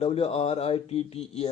WRITTE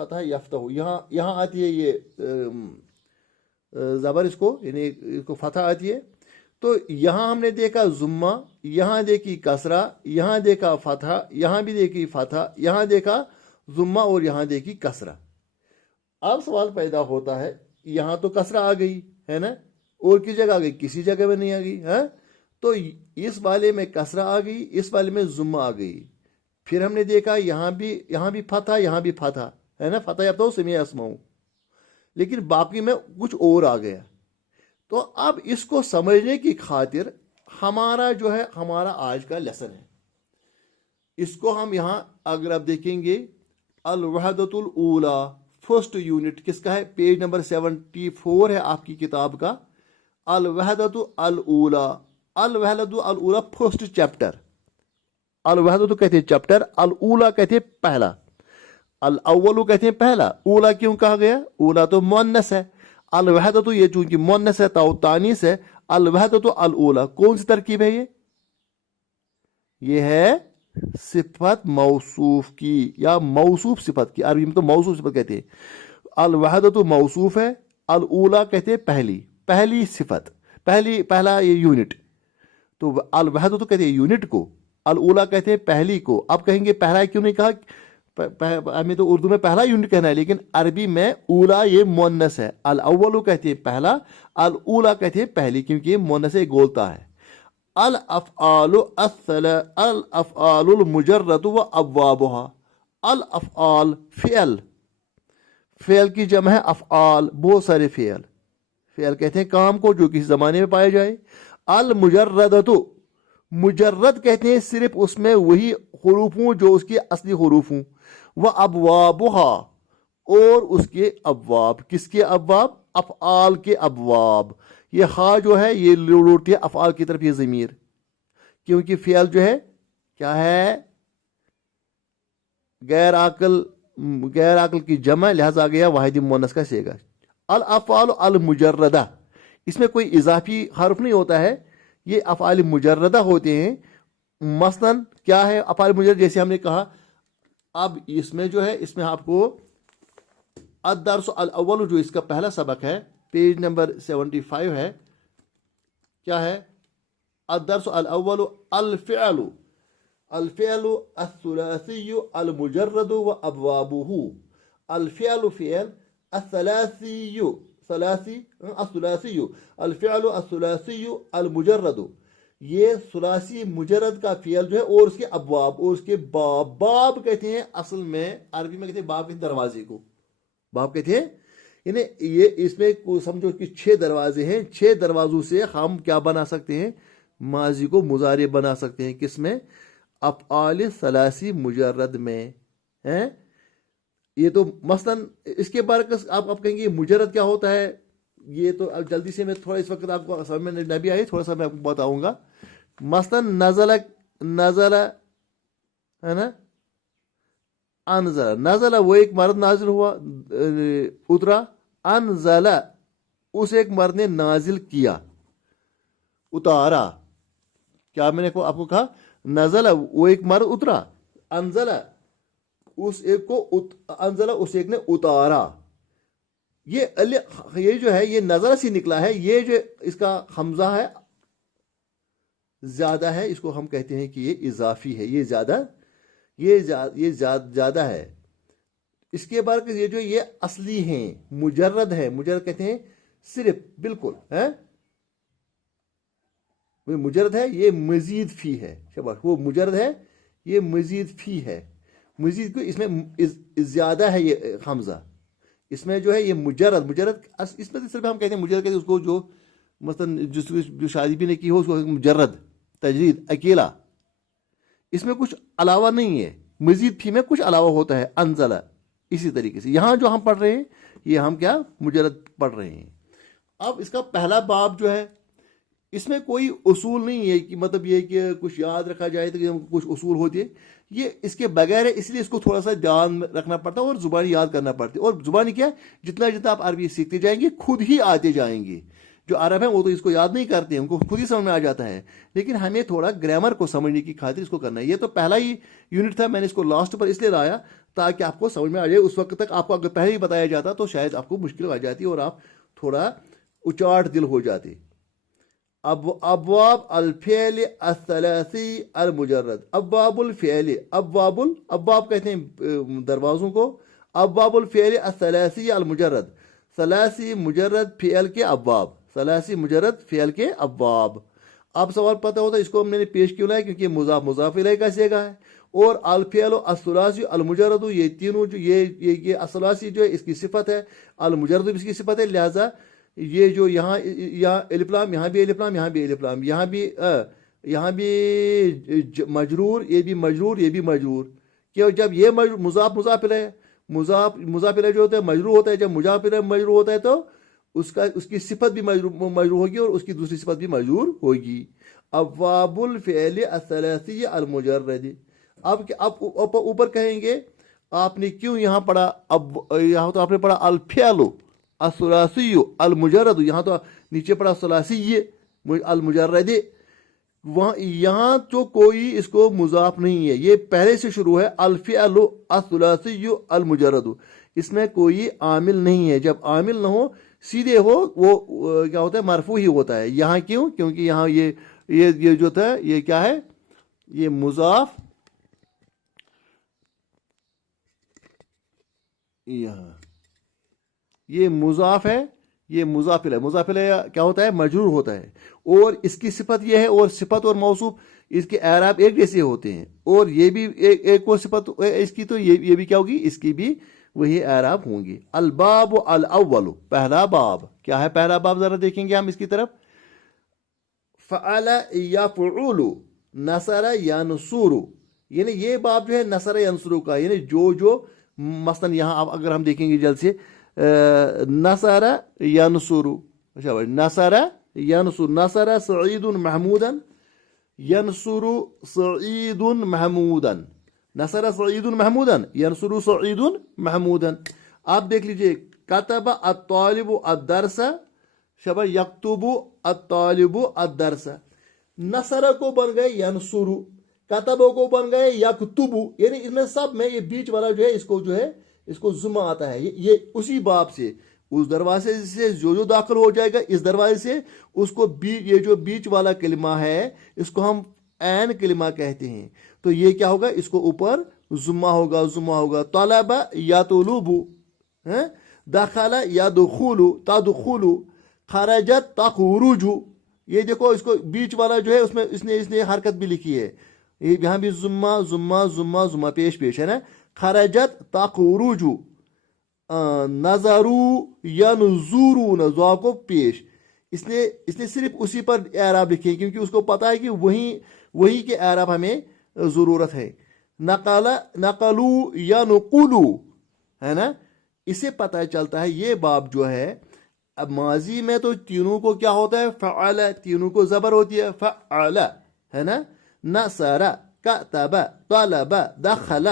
فتح یفتح, یہاں آتی ہے یہ زبر, اس کو یعنی اس کو فتح آتی ہے. تو یہاں ہم نے دیکھا ضمہ, یہاں دیکھی کسرہ, یہاں دیکھا فتح, یہاں بھی دیکھی فتح, یہاں دیکھا ضمہ اور یہاں دیکھی کسرہ. اب سوال پیدا ہوتا ہے, یہاں تو کسرہ آ گئی ہے نا, اور کس جگہ آ گئی؟ کسی جگہ میں نہیں آ گئی ہے. تو اس والے میں کسرہ آ گئی, اس والے میں ضمہ آ گئی. پھر ہم نے دیکھا یہاں بھی فتح, یہاں بھی فتح ہے نا, فتح یافتہ ہو سمیع اسماؤ, لیکن باقی میں کچھ اور آ گیا. تو اب اس کو سمجھنے کی خاطر ہمارا جو ہے ہمارا آج کا لیسن ہے, اس کو ہم یہاں اگر آپ دیکھیں گے الوحدۃ الاولی فرسٹ یونٹ کس کا ہے, پیج نمبر 74 ہے آپ کی کتاب کا. الوحدۃ الاولی, الوحدۃ الاولی فرسٹ چیپٹر. الوحدۃ کہتے ہیں چیپٹر, الاولی کہتے ہیں پہلا, الاول کہتے ہیں پہلا. اولا کیوں کہا گیا؟ اولا تو مؤنث ہے. الوحدۃ یہ چونکہ مؤنث ہے, تاؤ تانیث ہے. الوحدۃ الاولی کون سی ترکیب ہے یہ ہے صفت موصوف کی یا موصوف صفت کی. عربی میں تو موصوف صفت کہتے ہیں. الوحدۃ موصوف ہے, الاولی کہتے ہیں پہلی صفت, پہلا یہ یونٹ. تو الوحدۃ کہتے ہیں یونٹ کو, الاولی کہتے ہیں پہلی کو. اب کہیں گے پہلا کیوں نہیں کہا؟ ہمیں تو اردو میں پہلا یونٹ کہنا ہے, لیکن عربی میں اولا یہ مؤنث ہے. الاول کہتے ہیں پہلا, الاولی کہتے ہیں پہلی, کیونکہ یہ مؤنث ہے, گولتا ہے. الافعال المجرد و ابوابها. الافعال فعل کی جمع ہے افعال, بہت سارے فعل کہتے ہیں کام کو جو کسی زمانے میں پائے جائے. المجردۃ, مجرد کہتے ہیں صرف اس میں وہی حروف ہوں جو اس کے اصلی حروف ہوں. وابوابها, اور اس کے ابواب. کس کے ابواب؟ افعال کے ابواب. یہ خا جو ہے یہ لوٹتی ہے افعال کی طرف, یہ ضمیر, کیونکہ فعل جو ہے کیا ہے؟ غیر عاقل کی جمع, لہذا آ گیا واحد مؤنث کا صیغہ. الافعال المجردہ, اس میں کوئی اضافی حرف نہیں ہوتا ہے, یہ افعال مجردہ ہوتے ہیں. مثلا کیا ہے افعال مجردہ؟ جیسے ہم نے کہا, اب اس میں جو ہے اس میں آپ کو الدرس الاول جو اس کا پہلا سبق ہے, پیج نمبر 75 ہے. کیا ہے الدرس الاول؟ الفعل الثلاثی المجرد و ابوابه. الفعل فعل, الثلاثی الفعل الثلاثی المجرد, یہ ثلاثی مجرد کا فعل جو ہے, اور اس کے ابواب, اور اس کے باب. باب کہتے ہیں اصل میں عربی میں کہتے ہیں باب کہتے ہیں دروازے کو, باب کہتے ہیں یعنی یہ اس میں سمجھو کہ 6 دروازے ہیں. 6 دروازوں سے ہم کیا بنا سکتے ہیں؟ ماضی کو مضارع بنا سکتے ہیں. کس میں؟ افعال ثلاثی مجرد میں ہیں. یہ تو مثلا اس کے برعکس آپ کہیں گے مجرد کیا ہوتا ہے, یہ تو جلدی سے میں تھوڑا اس وقت آپ کو سمجھ میں نہ بھی آئی, تھوڑا سا میں آپ کو بتاؤں گا. مثلا نزل ہے نا, نزل وہ ایک مرد نازل ہوا, اترا. انزل اس ایک مرد نے نازل کیا, اتارا. کیا میں نے آپ کو کہا نزل وہ ایک مرد اترا, انزل اس ایک نے اتارا. یہ جو ہے یہ نظر سے نکلا ہے, یہ جو اس کا حمزہ ہے زیادہ ہے, اس کو ہم کہتے ہیں کہ یہ اضافی ہے, یہ زیادہ ہے. اس کے بعد یہ اصلی ہیں, مجرد ہے. مجرد کہتے ہیں صرف بالکل ہے, مجرد ہے, یہ مزید فی ہے. شباش, وہ مجرد ہے, یہ مزید فی ہے. مزید کو اس میں زیادہ ہے یہ حمزہ, اس میں جو ہے یہ مجرد اس میں صرف ہم کہتے ہیں مجرد کہتے ہیں اس کو جو مثلا جو شادی بھی نہیں کی ہو اس کو مجرد, تجرید, اکیلا. اس میں کچھ علاوہ نہیں ہے, مزید فی میں کچھ علاوہ ہوتا ہے. انزلہ. اسی طریقے سے یہاں جو ہم پڑھ رہے ہیں یہ ہم کیا مجرد پڑھ رہے ہیں. اب اس کا پہلا باب جو ہے اس میں کوئی اصول نہیں ہے کہ مطلب یہ کہ کچھ یاد رکھا جائے تو کچھ اصول ہوتی ہے, یہ اس کے بغیر ہے, اس لیے اس کو تھوڑا سا دھیان رکھنا پڑتا ہے اور زبانی یاد کرنا پڑتی ہے. اور زبانی کیا جتنا آپ عربی سیکھتے جائیں گے خود ہی آتے جائیں گے. جو عرب ہیں وہ تو اس کو یاد نہیں کرتے ہیں, ان کو خود ہی سمجھ میں آ جاتا ہے, لیکن ہمیں تھوڑا گرامر کو سمجھنے کی خاطر اس کو کرنا ہے. یہ تو پہلا ہی یونٹ تھا, میں نے اس کو لاسٹ پر اس لیے لایا تاکہ آپ کو سمجھ میں آ جائے. اس وقت تک آپ کو اگر پہلے ہی بتایا جاتا تو شاید آپ کو مشکل آ جاتی اور آپ تھوڑا اچاٹ دل ہو جاتے. ابواب الفعل الثلاثی المجرد. ابواب الفعل، ابواب کہتے ہیں دروازوں کو. ابواب الفعل الثلاثی المجرد، ثلاثی مجرد فعل کے ابواب، ثلاثی مجرد فعل کے ابواب. اب سوال پتہ ہوتا ہے اس کو ہم نے پیش کیوں لایا، کیونکہ مضاف مضاف الیہ کا صیغہ ہے. اور الفعل الثلاثی المجرد، یہ تینوں جو یہ الثلاثی جو ہے اس کی صفت ہے، المجرد بھی اس کی صفت ہے. لہذا یہ جو یہاں الف لام، یہاں بھی الف لام، یہاں بھی الف لام، یہاں بھی مجرور، یہ بھی مجرور، یہ بھی مجرور. کہ جب یہ مضاف مضاف الیہ، مضاف الیہ جو ہوتا ہے مجرور ہوتا ہے. جب مضاف الیہ مجرور ہوتا ہے تو اس کی صفت بھی مجرور ہوگی اور اس کی دوسری صفت بھی مجرور ہوگی. ابواب الفعل الثلاثی المجرد. اب اوپر کہیں گے آپ نے کیوں یہاں پڑھا، اب یہاں تو آپ نے پڑھا الفعل الثلاثی المجرد، یہاں تو نیچے پڑھا ثلاثی المجرد. وہاں یہاں تو کوئی اس کو مضاف نہیں ہے، یہ پہلے سے شروع ہے الفعل الثلاثی المجرد. اس میں کوئی عامل نہیں ہے. جب عامل نہ ہو سیدھے ہو وہ کیا ہوتا ہے، مرفوع ہی ہوتا ہے. یہاں کیوں؟ کیونکہ یہاں یہ جو تھا یہ کیا ہے، یہ مضاف، یہاں یہ مضاف ہے، یہ مضاف الیہ. مضاف الیہ کیا ہوتا ہے، مجرور ہوتا ہے. اور اس کی صفت یہ ہے، اور صفت اور موصوف اس کے اعراب ایک جیسے ہوتے ہیں. اور یہ بھی ایک اور صفت اس کی، تو یہ بھی کیا ہوگی، اس کی بھی وہی اعراب ہوں گی. الباب الاول، پہلا باب. کیا ہے پہلا باب؟ ذرا دیکھیں گے ہم اس کی طرف. فعل یفعل نصر ینصر، یعنی یہ باب جو ہے نصر ینصر کا، یعنی جو مثلا یہاں اگر ہم دیکھیں گے جلد سے، نصر ینصر، نصر ینصر، نصر سعید محمودا، ینصر سعید محمودا، نصر سعید محمودا، ینصر سعید محمودا. آپ دیکھ لیجئے، کتب الطالب الدرس، شبہ یکتب الطالب الدرس. نصر کو بن گئے ینصر، کتب کو بن گئے یکتب. یعنی اس میں سب میں یہ بیچ والا جو ہے اس کو ضمہ آتا ہے. یہ اسی باب سے، اس دروازے سے جو داخل ہو جائے گا اس دروازے سے، اس کو یہ جو بیچ والا کلمہ ہے اس کو ہم عین کلمہ کہتے ہیں. تو یہ کیا ہوگا، اس کو اوپر ضمہ ہوگا. طلب یطلب، دخل یدخل تدخل، خرجت تخرج. یہ دیکھو اس کو بیچ والا جو ہے اس نے حرکت بھی لکھی ہے. یہاں بھی ضمہ پیش ہے نا. خرجت تخرج، نظروا ینظرون، ضا کو پیش. اس نے صرف اسی پر اعراب لکھے کیونکہ اس کو پتا ہے کہ وہی کے اعراب ہمیں ضرورت ہے. نقلوا ینقلوا، ہے نا. اسے پتہ چلتا ہے یہ باب جو ہے، اب ماضی میں تو تینوں کو کیا ہوتا ہے، فعل، تینوں کو زبر ہوتی ہے، فعل، ہے نا. نصر، کتب، طلب، دخل،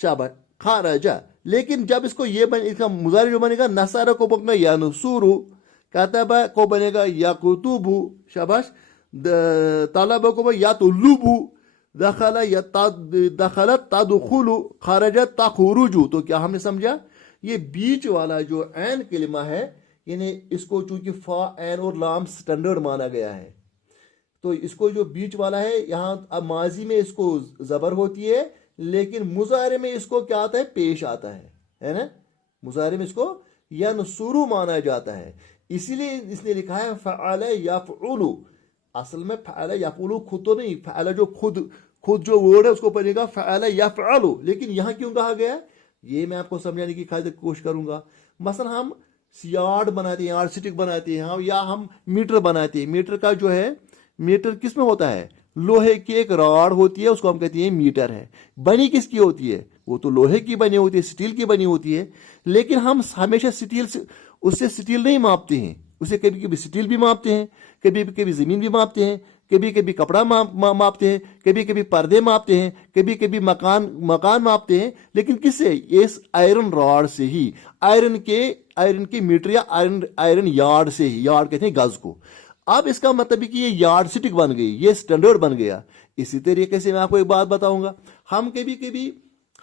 شابہ، خرج. لیکن جب اس کا مضارع جو بنے گا، نصر کو بنے گا ینصر، کتب کو بنے گا یکتب، شاباش، طلب کو بنے گا یطلب، دخلت تدخل، خرجت تخرج. تو کیا ہم نے سمجھا، یہ بیچ والا جو عین کلمہ ہے، یعنی اس کو چونکہ فا، عین اور لام سٹینڈرڈ مانا گیا ہے، تو اس کو جو بیچ والا ہے یہاں اب ماضی میں اس کو زبر ہوتی ہے، لیکن مضارع میں اس کو کیا آتا ہے، پیش آتا ہے نا. مضارع میں اس کو ینصر مانا جاتا ہے. اسی لیے اس نے لکھا ہے فعل یفعل. اصل میں فعل یفعل خود تو نہیں، فعل جو خود جو ورڈ ہے اس کو پڑھے گا فعل یفعل. لیکن یہاں کیوں کہا گیا، یہ میں آپ کو سمجھانے کی کوشش کروں گا. مثلا ہم یارڈ بناتے ہیں، یارڈ سٹک بناتے ہیں، یا ہم میٹر بناتے ہیں. میٹر کا جو ہے، میٹر کس میں ہوتا ہے، لوہے کی ایک راڈ ہوتی ہے، اس کو ہم کہتے ہیں میٹر ہے. بنی کس کی ہوتی ہے، وہ تو لوہے کی بنی ہوتی ہے، سٹیل کی بنی ہوتی ہے. لیکن ہم ہمیشہ اس سے سٹیل نہیں ماپتے ہیں، اسے کبھی کبھی سٹیل بھی ماپتے ہیں، کبھی کبھی زمین بھی ماپتے ہیں، کبھی کبھی کپڑا ماپتے ہیں، کبھی کبھی پردے ماپتے ہیں، کبھی کبھی مکان ماپتے ہیں. لیکن کس سے، اس آئرن راڈ سے ہی، آئرن کے میٹر یا آئرن یارڈ سے ہی. یارڈ کہتے ہیں گز کو. اب اس کا مطلب کہ یہ یارڈ سٹک بن گئی، یہ سٹینڈرڈ بن گیا. اسی طریقے سے میں آپ کو ایک بات بتاؤں گا، ہم کبھی کبھی